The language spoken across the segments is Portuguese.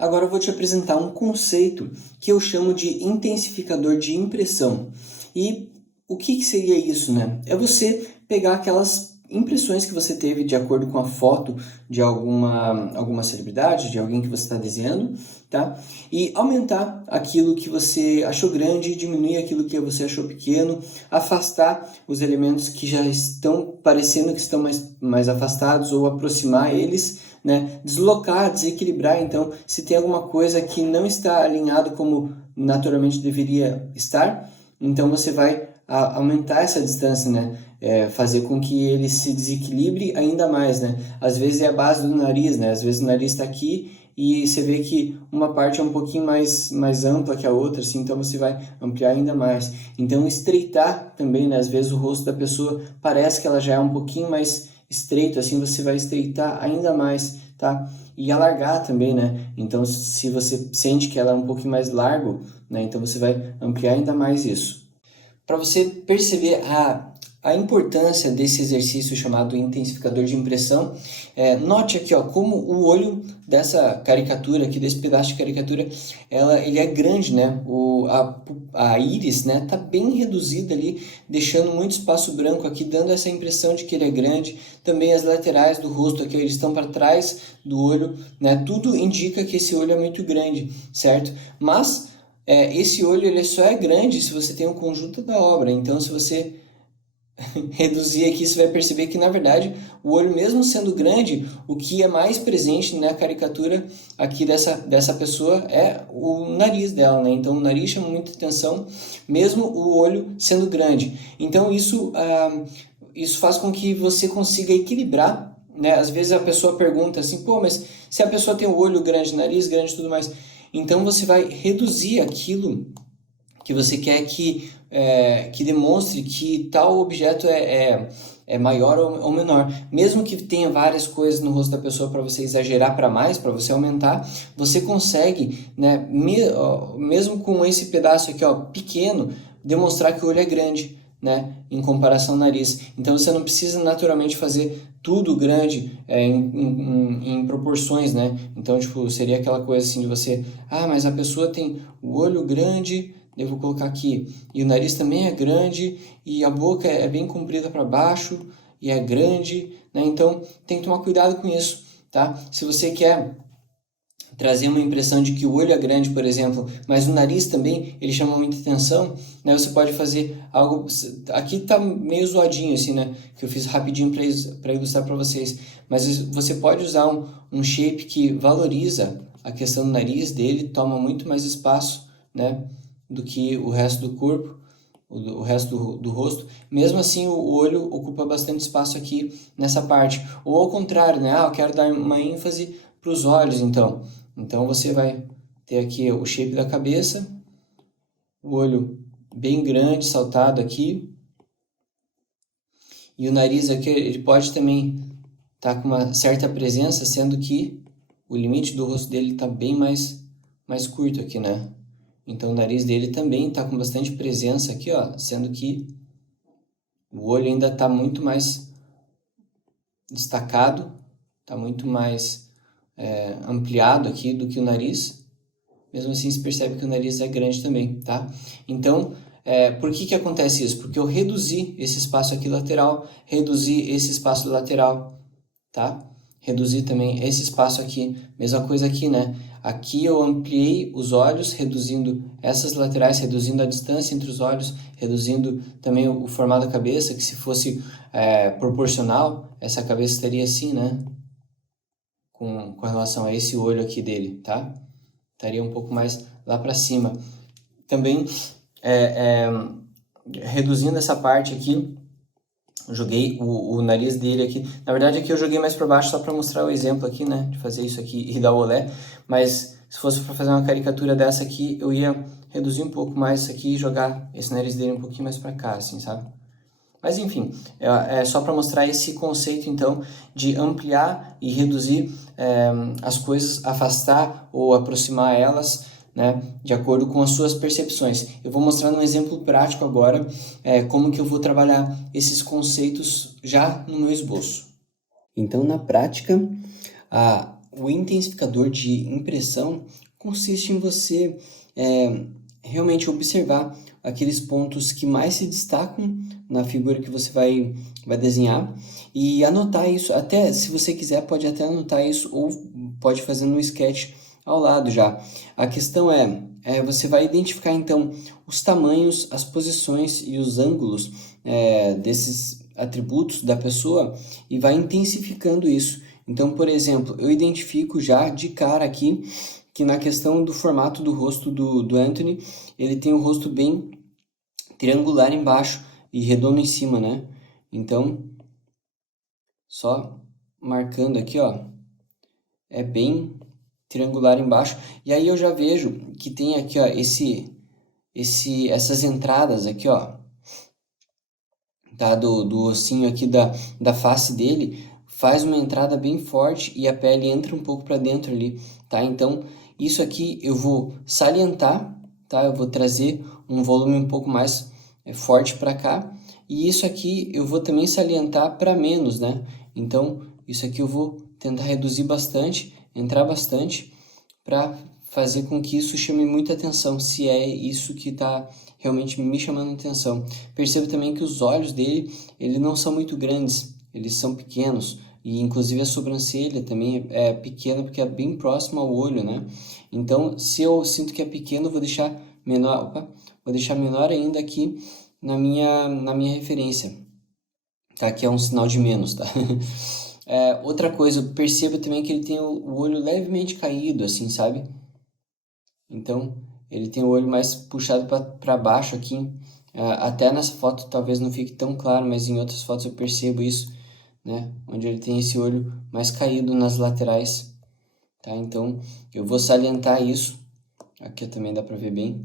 Agora eu vou te apresentar um conceito que eu chamo de intensificador de impressão. E o que seria isso, né? É você pegar aquelas impressões que você teve de acordo com a foto de alguma celebridade, de alguém que você está desenhando, tá? E aumentar aquilo que você achou grande, diminuir aquilo que você achou pequeno, afastar os elementos que já estão parecendo que estão mais afastados ou aproximar eles, né? Deslocar, desequilibrar. Então, se tem alguma coisa que não está alinhado como naturalmente deveria estar, então você vai aumentar essa distância, né? Fazer com que ele se desequilibre ainda mais, né? Às vezes é a base do nariz, né? Às vezes o nariz está aqui e você vê que uma parte é um pouquinho mais ampla que a outra, assim, então você vai ampliar ainda mais. Então estreitar também, né? Às vezes o rosto da pessoa parece que ela já é um pouquinho mais estreito, assim você vai estreitar ainda mais, tá? E alargar também, né? Então se você sente que ela é um pouquinho mais largo, né? Então você vai ampliar ainda mais isso. Para você perceber a importância desse exercício chamado intensificador de impressão, note aqui ó, como o olho dessa caricatura aqui, desse pedaço de caricatura, ele é grande, né? A íris, né, tá bem reduzida ali, deixando muito espaço branco aqui, dando essa impressão de que ele é grande. Também as laterais do rosto aqui, eles estão para trás do olho, né? Tudo indica que esse olho é muito grande, certo? Mas esse olho ele só é grande se você tem um conjunto da obra. Então, se você reduzir aqui, você vai perceber que, na verdade, o olho, mesmo sendo grande, o que é mais presente na caricatura aqui dessa pessoa é o nariz dela, né? Então, o nariz chama muita atenção, mesmo o olho sendo grande. Então, isso faz com que você consiga equilibrar, né? Às vezes a pessoa pergunta assim, pô, mas se a pessoa tem o olho grande, nariz grande e tudo mais, então você vai reduzir aquilo que você quer que demonstre que tal objeto é maior ou menor. Mesmo que tenha várias coisas no rosto da pessoa para você exagerar para mais, para você aumentar, você consegue, né, mesmo com esse pedaço aqui ó, pequeno, demonstrar que o olho é grande, né, em comparação ao nariz. Então você não precisa naturalmente fazer tudo grande em proporções, né? Então, tipo, seria aquela coisa assim de você, mas a pessoa tem o olho grande, eu vou colocar aqui, e o nariz também é grande, e a boca é bem comprida para baixo, e é grande, né? Então, tem que tomar cuidado com isso, tá? Se você quer trazer uma impressão de que o olho é grande, por exemplo, mas o nariz também, ele chama muita atenção, né? Você pode fazer algo... Aqui tá meio zoadinho, assim, né? Que eu fiz rapidinho para ilustrar para vocês. Mas você pode usar um shape que valoriza a questão do nariz dele, toma muito mais espaço, né? Do que o resto do corpo, o resto do rosto. Mesmo assim, o olho ocupa bastante espaço aqui nessa parte. Ou ao contrário, né? Eu quero dar uma ênfase para os olhos, então. Então, você vai ter aqui o shape da cabeça, o olho bem grande, saltado aqui. E o nariz aqui, ele pode também estar com uma certa presença, sendo que o limite do rosto dele está bem mais curto aqui, né? Então, o nariz dele também está com bastante presença aqui, ó, sendo que o olho ainda está muito mais destacado, está muito mais ampliado aqui do que o nariz. Mesmo assim, se percebe que o nariz é grande também, tá? Então, por que acontece isso? Porque eu reduzi esse espaço aqui lateral, reduzi esse espaço lateral, tá? Reduzir também esse espaço aqui, mesma coisa aqui, né? Aqui eu ampliei os olhos, reduzindo essas laterais, reduzindo a distância entre os olhos, reduzindo também o formato da cabeça, que se fosse proporcional, essa cabeça estaria assim, né? Com relação a esse olho aqui dele, tá? Estaria um pouco mais lá para cima. Também, reduzindo essa parte aqui, eu joguei o nariz dele aqui. Na verdade, aqui eu joguei mais para baixo só para mostrar o exemplo aqui, né? De fazer isso aqui e dar o olé. Mas se fosse para fazer uma caricatura dessa aqui, eu ia reduzir um pouco mais isso aqui e jogar esse nariz dele um pouquinho mais para cá, assim, sabe? Mas enfim, é só para mostrar esse conceito, então, de ampliar e reduzir as coisas, afastar ou aproximar elas, né, de acordo com as suas percepções. Eu vou mostrar num exemplo prático agora como que eu vou trabalhar esses conceitos já no meu esboço. Então, na prática, o intensificador de impressão consiste em você realmente observar aqueles pontos que mais se destacam na figura que você vai desenhar e anotar isso. Até se você quiser, pode até anotar isso ou pode fazer no sketch ao lado já. A questão você vai identificar então os tamanhos, as posições e os ângulos desses atributos da pessoa e vai intensificando isso. Então, por exemplo, eu identifico já de cara aqui que na questão do formato do rosto do Anthony, ele tem o rosto bem triangular embaixo e redondo em cima, né? Então, só marcando aqui, ó, é bem triangular embaixo. E aí eu já vejo que tem aqui, ó, essas entradas aqui, ó, tá? Do ossinho aqui da face dele, faz uma entrada bem forte e a pele entra um pouco para dentro ali, tá? Então, isso aqui eu vou salientar, tá? Eu vou trazer um volume um pouco mais forte para cá. E isso aqui eu vou também salientar para menos, né? Então, isso aqui eu vou tentar reduzir bastante, entrar bastante, para fazer com que isso chame muita atenção, se é isso que está realmente me chamando atenção. Percebo também que os olhos dele, eles não são muito grandes, eles são pequenos, e inclusive a sobrancelha também é pequena porque é bem próximo ao olho, né? Então, se eu sinto que é pequeno, eu vou deixar menor, vou deixar menor ainda aqui na minha referência, tá? Que é um sinal de menos, tá? Outra coisa, eu percebo também que ele tem o olho levemente caído, assim, sabe? Então, ele tem o olho mais puxado para baixo aqui. Até nessa foto talvez não fique tão claro, mas em outras fotos eu percebo isso, né? Onde ele tem esse olho mais caído nas laterais, tá? Então, eu vou salientar isso. Aqui também dá para ver bem.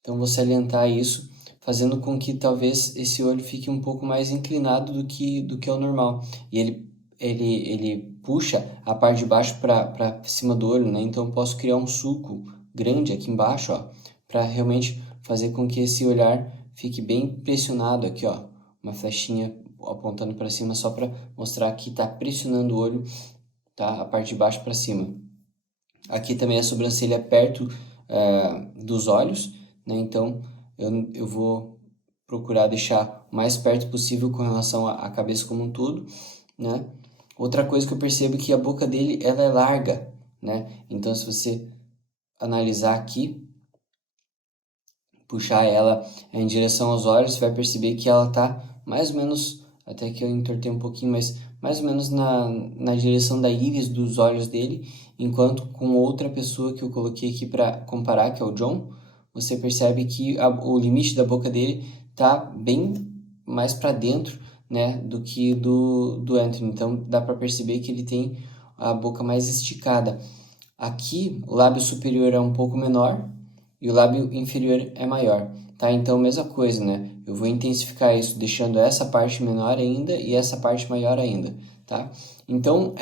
Então, vou salientar isso, fazendo com que talvez esse olho fique um pouco mais inclinado do que é o normal. E ele puxa a parte de baixo para cima do olho, né? Então, eu posso criar um sulco grande aqui embaixo, ó, para realmente fazer com que esse olhar fique bem pressionado aqui, ó. Uma flechinha apontando para cima só para mostrar que está pressionando o olho, tá? A parte de baixo para cima. Aqui também a sobrancelha perto dos olhos, né? Então eu vou procurar deixar o mais perto possível com relação à cabeça como um todo, né? Outra coisa que eu percebo é que a boca dele ela é larga, né? Então se você analisar aqui, puxar ela em direção aos olhos, você vai perceber que ela tá mais ou menos, até que eu entortei um pouquinho, mas mais ou menos na direção da íris dos olhos dele, enquanto com outra pessoa que eu coloquei aqui para comparar, que é o John, você percebe que o limite da boca dele tá bem mais para dentro, né, do que do Anthony. Então dá para perceber que ele tem a boca mais esticada. Aqui o lábio superior é um pouco menor e o lábio inferior é maior, tá? Então, mesma coisa, né? Eu vou intensificar isso, deixando essa parte menor ainda e essa parte maior ainda, tá? Então,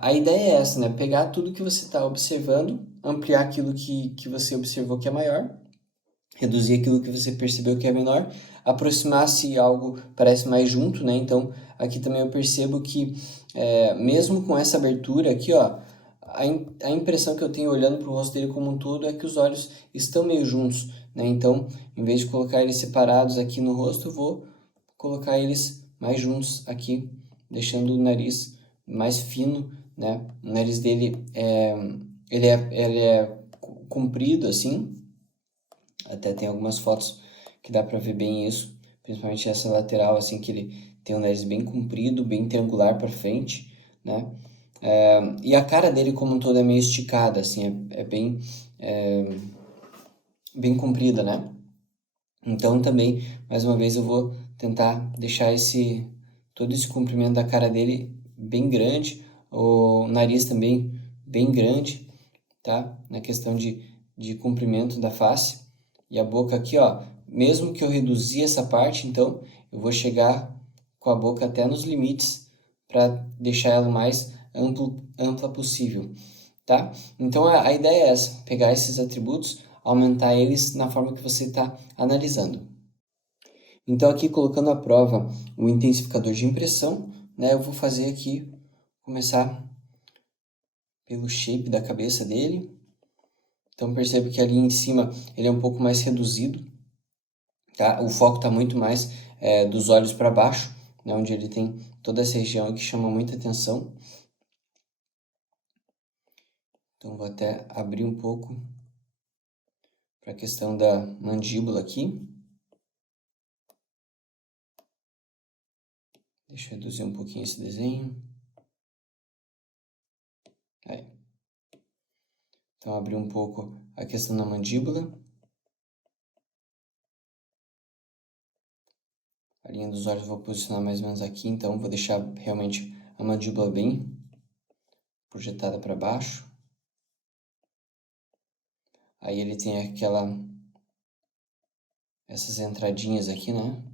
a ideia é essa, né? Pegar tudo que você está observando, ampliar aquilo que você observou que é maior, reduzir aquilo que você percebeu que é menor, aproximar se algo parece mais junto, né? Então, aqui também eu percebo que, mesmo com essa abertura aqui, ó, a impressão que eu tenho olhando para o rosto dele como um todo é que os olhos estão meio juntos, né? Então, em vez de colocar eles separados aqui no rosto, eu vou colocar eles mais juntos aqui, deixando o nariz mais fino, né? O nariz dele ele é comprido assim, até tem algumas fotos que dá para ver bem isso, principalmente essa lateral assim que ele tem o nariz bem comprido, bem triangular para frente, né? E a cara dele como um todo é meio esticada, assim, bem comprida, né? Então também, mais uma vez, eu vou tentar deixar todo esse comprimento da cara dele bem grande, o nariz também bem grande, tá? Na questão de comprimento da face. E a boca aqui, ó, mesmo que eu reduzir essa parte, então, eu vou chegar com a boca até nos limites para deixar ela mais ampla possível, tá? Então a ideia é essa, pegar esses atributos, aumentar eles na forma que você está analisando. Então aqui colocando à prova o intensificador de impressão, né, eu vou fazer aqui, começar pelo shape da cabeça dele. Então percebo que ali em cima ele é um pouco mais reduzido, tá? O foco está muito mais dos olhos para baixo, né? Onde ele tem toda essa região que chama muita atenção. Então vou até abrir um pouco para a questão da mandíbula aqui. Deixa eu reduzir um pouquinho esse desenho. Aí. Então abrir um pouco a questão da mandíbula. A linha dos olhos vou posicionar mais ou menos aqui, então vou deixar realmente a mandíbula bem projetada para baixo. Aí ele tem essas entradinhas aqui, né?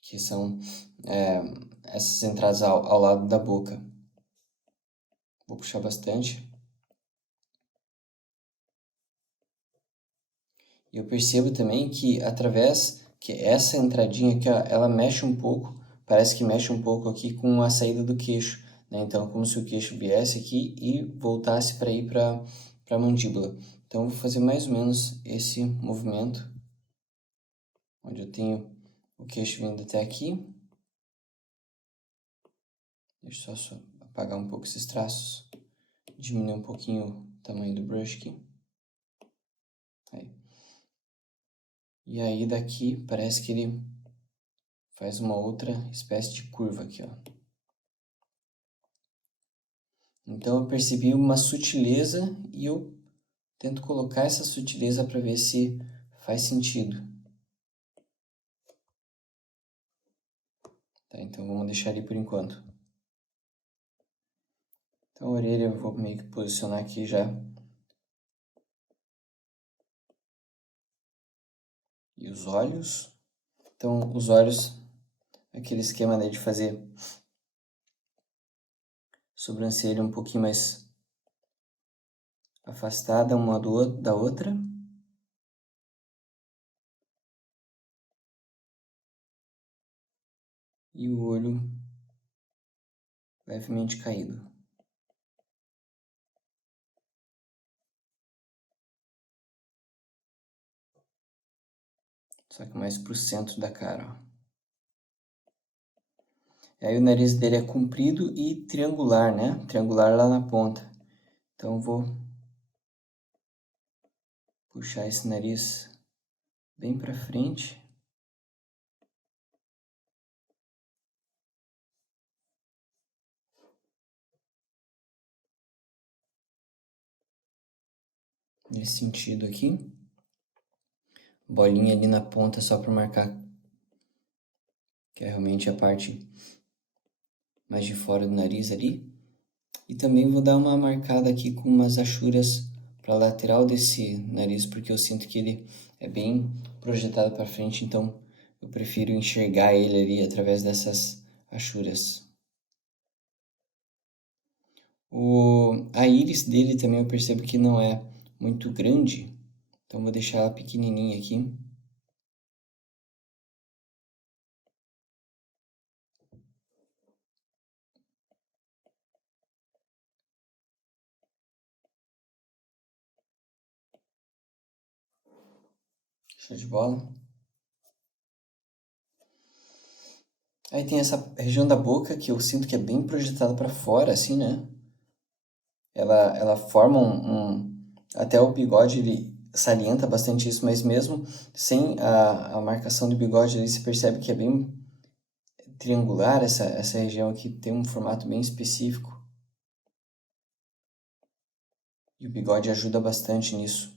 Que são essas entradas ao lado da boca. Vou puxar bastante. E eu percebo também que através que essa entradinha aqui, ó, ela mexe um pouco, parece que mexe um pouco aqui com a saída do queixo, né? Então, como se o queixo viesse aqui e voltasse para ir para a mandíbula. Então, eu vou fazer mais ou menos esse movimento, onde eu tenho o queixo vindo até aqui. Deixa eu só apagar um pouco esses traços, diminuir um pouquinho o tamanho do brush aqui. Aí. E aí daqui parece que ele faz uma outra espécie de curva aqui, ó. Então eu percebi uma sutileza e eu tento colocar essa sutileza para ver se faz sentido. Tá, então vamos deixar ali por enquanto. Então a orelha eu vou meio que posicionar aqui já. E os olhos. Então os olhos, aquele esquema, né, de fazer sobrancelha um pouquinho mais afastada uma da outra. E o olho levemente caído. Só que mais pro centro da cara, ó. E aí o nariz dele é comprido e triangular, né? Triangular lá na ponta. Então vou puxar esse nariz bem para frente. Nesse sentido aqui. Bolinha ali na ponta só para marcar que é realmente a parte mais de fora do nariz ali. E também vou dar uma marcada aqui com umas achuras para a lateral desse nariz, porque eu sinto que ele é bem projetado para frente, então eu prefiro enxergar ele ali através dessas achuras. A íris dele também eu percebo que não é muito grande, então vou deixar ela pequenininha aqui. Show de bola. Aí tem essa região da boca que eu sinto que é bem projetada para fora, assim, né? Ela forma até o bigode, ele salienta bastante isso, mas mesmo sem a marcação do bigode, ele se percebe que é bem triangular essa região aqui, tem um formato bem específico. E o bigode ajuda bastante nisso.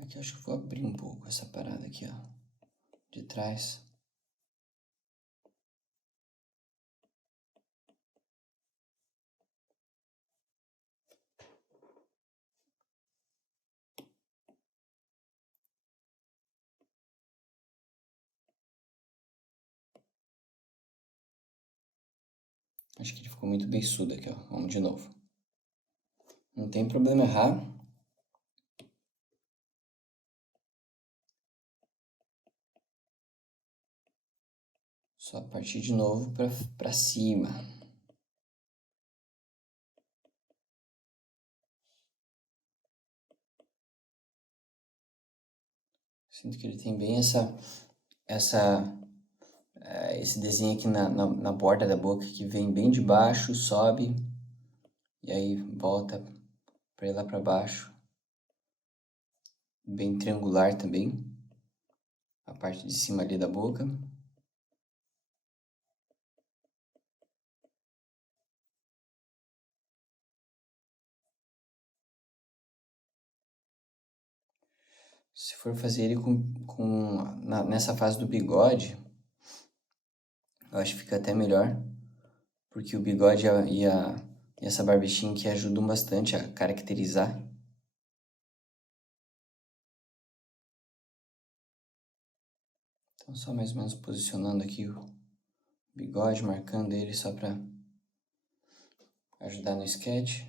Aqui eu acho que vou abrir um pouco essa parada aqui, ó, de trás. Acho que ele ficou muito beiçudo aqui, ó. Vamos de novo. Não tem problema errar. Só partir de novo para cima. Sinto que ele tem bem esse desenho aqui na borda da boca, que vem bem de baixo, sobe, e aí volta para ir lá para baixo. Bem triangular também, a parte de cima ali da boca. Se for fazer ele nessa fase do bigode, eu acho que fica até melhor, porque o bigode e essa barbichinha aqui ajudam bastante a caracterizar. Então só mais ou menos posicionando aqui o bigode, marcando ele só para ajudar no sketch.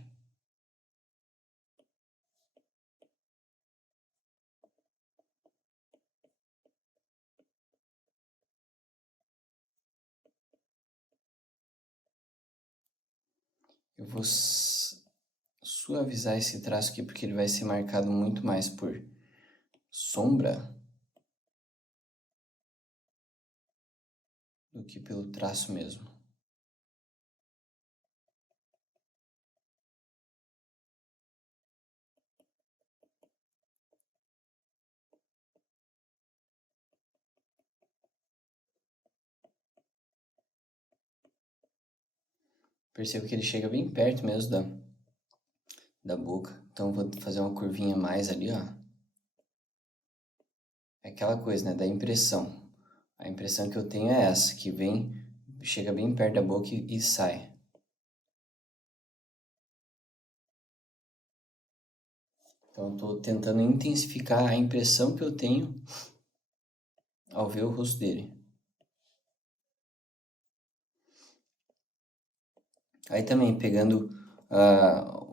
Eu vou suavizar esse traço aqui porque ele vai ser marcado muito mais por sombra do que pelo traço mesmo. Percebo que ele chega bem perto mesmo da boca. Então vou fazer uma curvinha mais ali, ó. É aquela coisa, né, da impressão. A impressão que eu tenho é essa, que chega bem perto da boca e sai. Então eu tô tentando intensificar a impressão que eu tenho ao ver o rosto dele. Aí também, pegando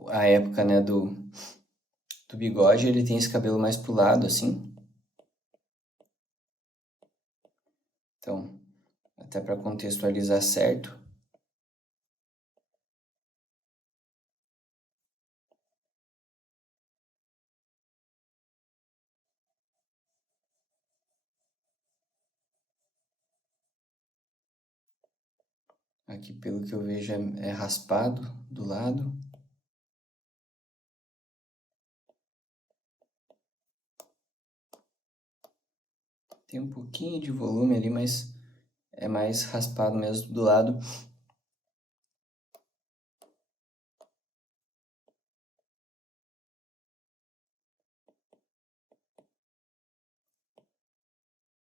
a época, né, do bigode, ele tem esse cabelo mais pro lado, assim. Então, até para contextualizar certo. Aqui, pelo que eu vejo, é raspado do lado. Tem um pouquinho de volume ali, mas é mais raspado mesmo do lado.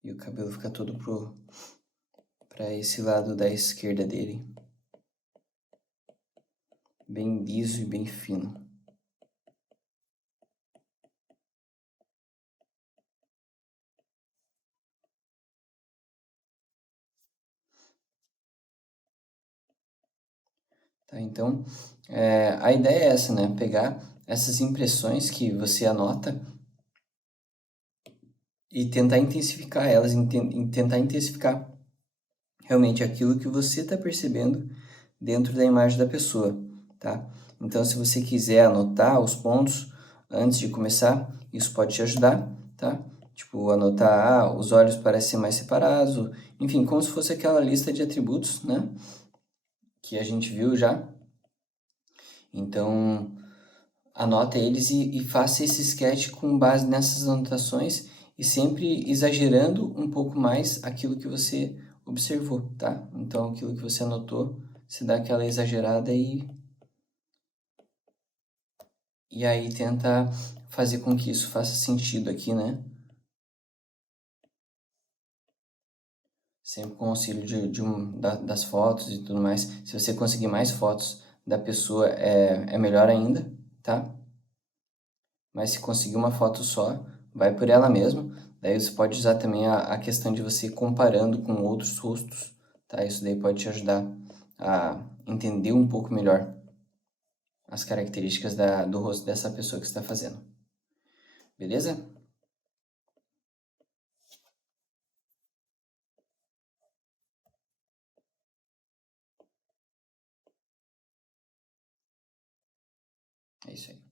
E o cabelo fica todo para esse lado da esquerda dele. Bem liso e bem fino. Tá, então, a ideia é essa, né? Pegar essas impressões que você anota e tentar intensificar elas, tentar intensificar realmente aquilo que você está percebendo dentro da imagem da pessoa, tá? Então, se você quiser anotar os pontos antes de começar, isso pode te ajudar, tá? Tipo, anotar, os olhos parecem mais separados, enfim, como se fosse aquela lista de atributos, né? Que a gente viu já. Então, anota eles e faça esse sketch com base nessas anotações e sempre exagerando um pouco mais aquilo que você observou, tá? Então, aquilo que você anotou, você dá aquela exagerada e aí tenta fazer com que isso faça sentido aqui, né? Sempre com o auxílio das fotos e tudo mais. Se você conseguir mais fotos da pessoa, é melhor ainda, tá? Mas se conseguir uma foto só, vai por ela mesmo. Daí você pode usar também a questão de você ir comparando com outros rostos, tá? Isso daí pode te ajudar a entender um pouco melhor as características do rosto dessa pessoa que você está fazendo. Beleza? É isso aí.